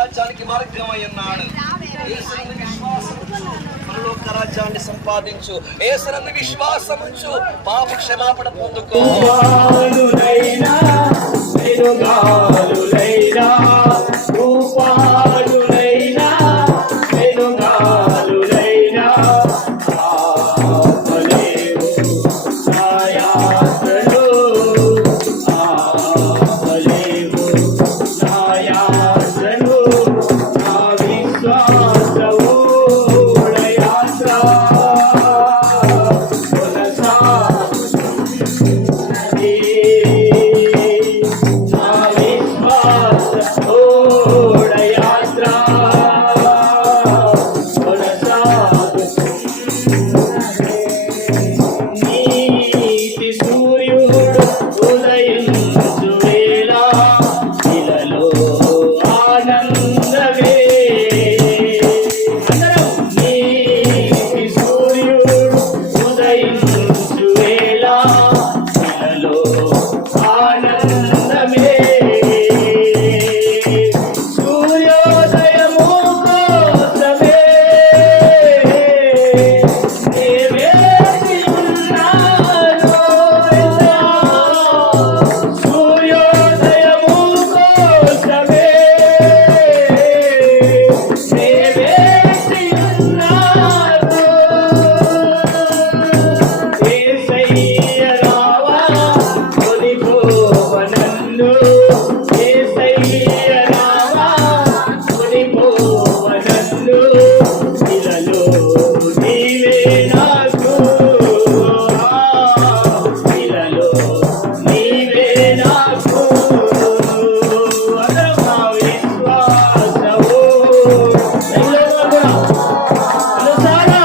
రాజ్యానికి మార్గమై ఉన్నాడు. యేసునందు విశ్వాసముంచు పరలోక రాజ్యాన్ని సంపాదించు. యేసునందు విశ్వాసముంచు పాప క్షమాపణ పొందుకో. నీవే నాకు ఇలలో నీవే నాకు అదమా విశ్వాసము అనుసారా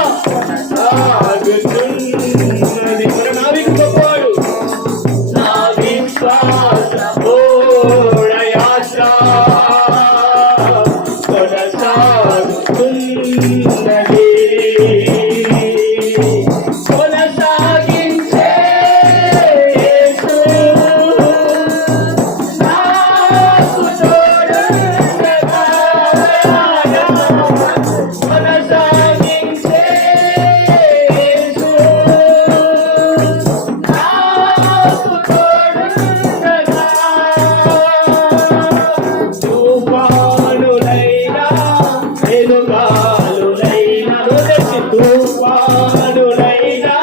సాగుతున్నది నా విప్పపోడు నా విశ్వాస యాత్ర కొనసాగుతున్నది కొనసాగించే యేసు నాకు తోడుండగా కొనసాగించే యేసు నాకు తోడుండగా తుఫానులైనా వెలుగాలులైనా తుఫానులైనా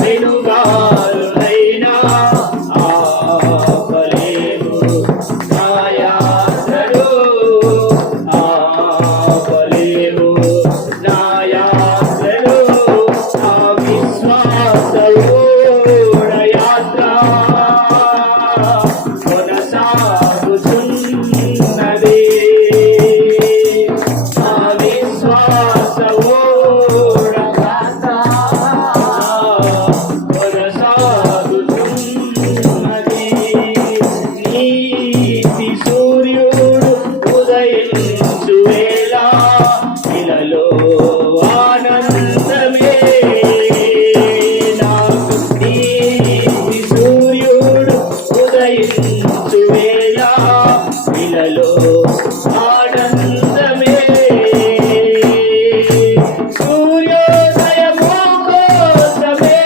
వెలుగాలులైనా ఆపలేవు నా యాత్రలు ఆపలేవు నా యాత్రలు ఆ విశ్వాసము యాత్ర కొనసాగుతున్నది ఆ విశ్వాసము కొనసాగుతున్నది నీతి సూర్యుడు ఉదయించు వేళ ఇలలో ఆనందమే నాకు నీతి సూర్యుడు ఉదయించు వేళ ఇలలో ఆనందమే సూర్యోదయము కోసమే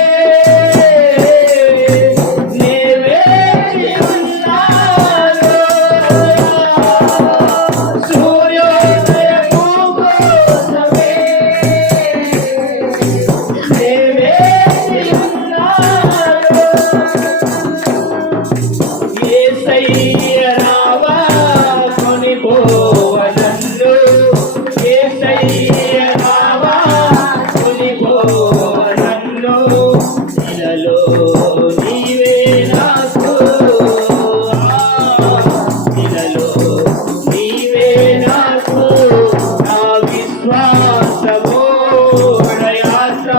నే వేచి ఉన్నాను సూర్యోదయము కోసమే నే వేచి ఉన్నాను యేసయ్య రావా కొనిపోవనన్ను యేసయ్య రావా కొనిపోవనన్ను ఇలలో నీవే నాకు ఇలలో నీవే నాకు నా విశ్వాసము యాత్ర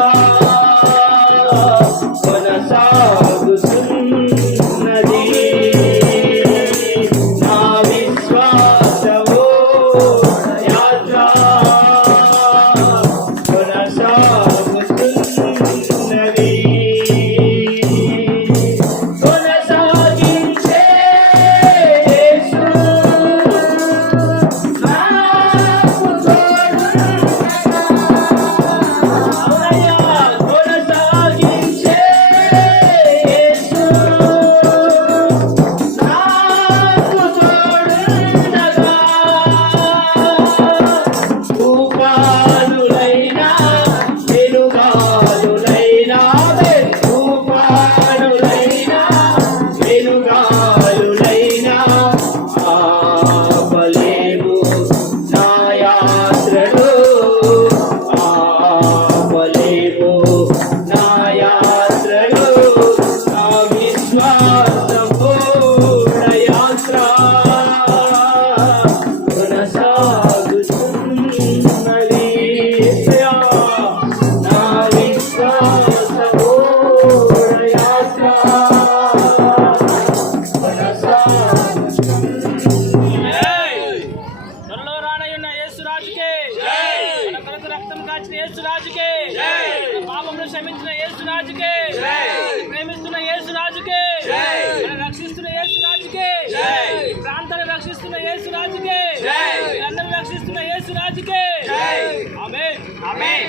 కొనసాగుతున్నది నా విశ్వాసము యాత్ర కొనసాగుతున్నది కొనసాగించే యేసు నాకు తోడుండగా అవునయ్యా కొనసాగించే యేసు నాకు తోడుండగా తుఫానులైనా వెలుగాలులైనా తుఫానులైనా వెలుగాలులైనా ఆపలేవు నా యాత్రలు ఆపలేవు నా యాత్రలు నా విశ్వాసము యాత్ర కొనసాగుతున్నది నా విశ్వాసము యాత్ర త్వరలో రానయ్యున్న యేసు రాజుకే మన కొరకు రక్తం కాచిన యేసు రాజుకే మన పాపములు క్షమించిన యేసు రాజుకే ప్రేమిస్తున్న యేసు రాజుకే మన రక్షిస్తున్న యేసు రాజుకే ప్రాంతాన్ని రక్షిస్తున్న యేసు రాజుకే అందరిని రక్షిస్తున్న యేసు రాజుకే ఆమేన్ ఆమేన్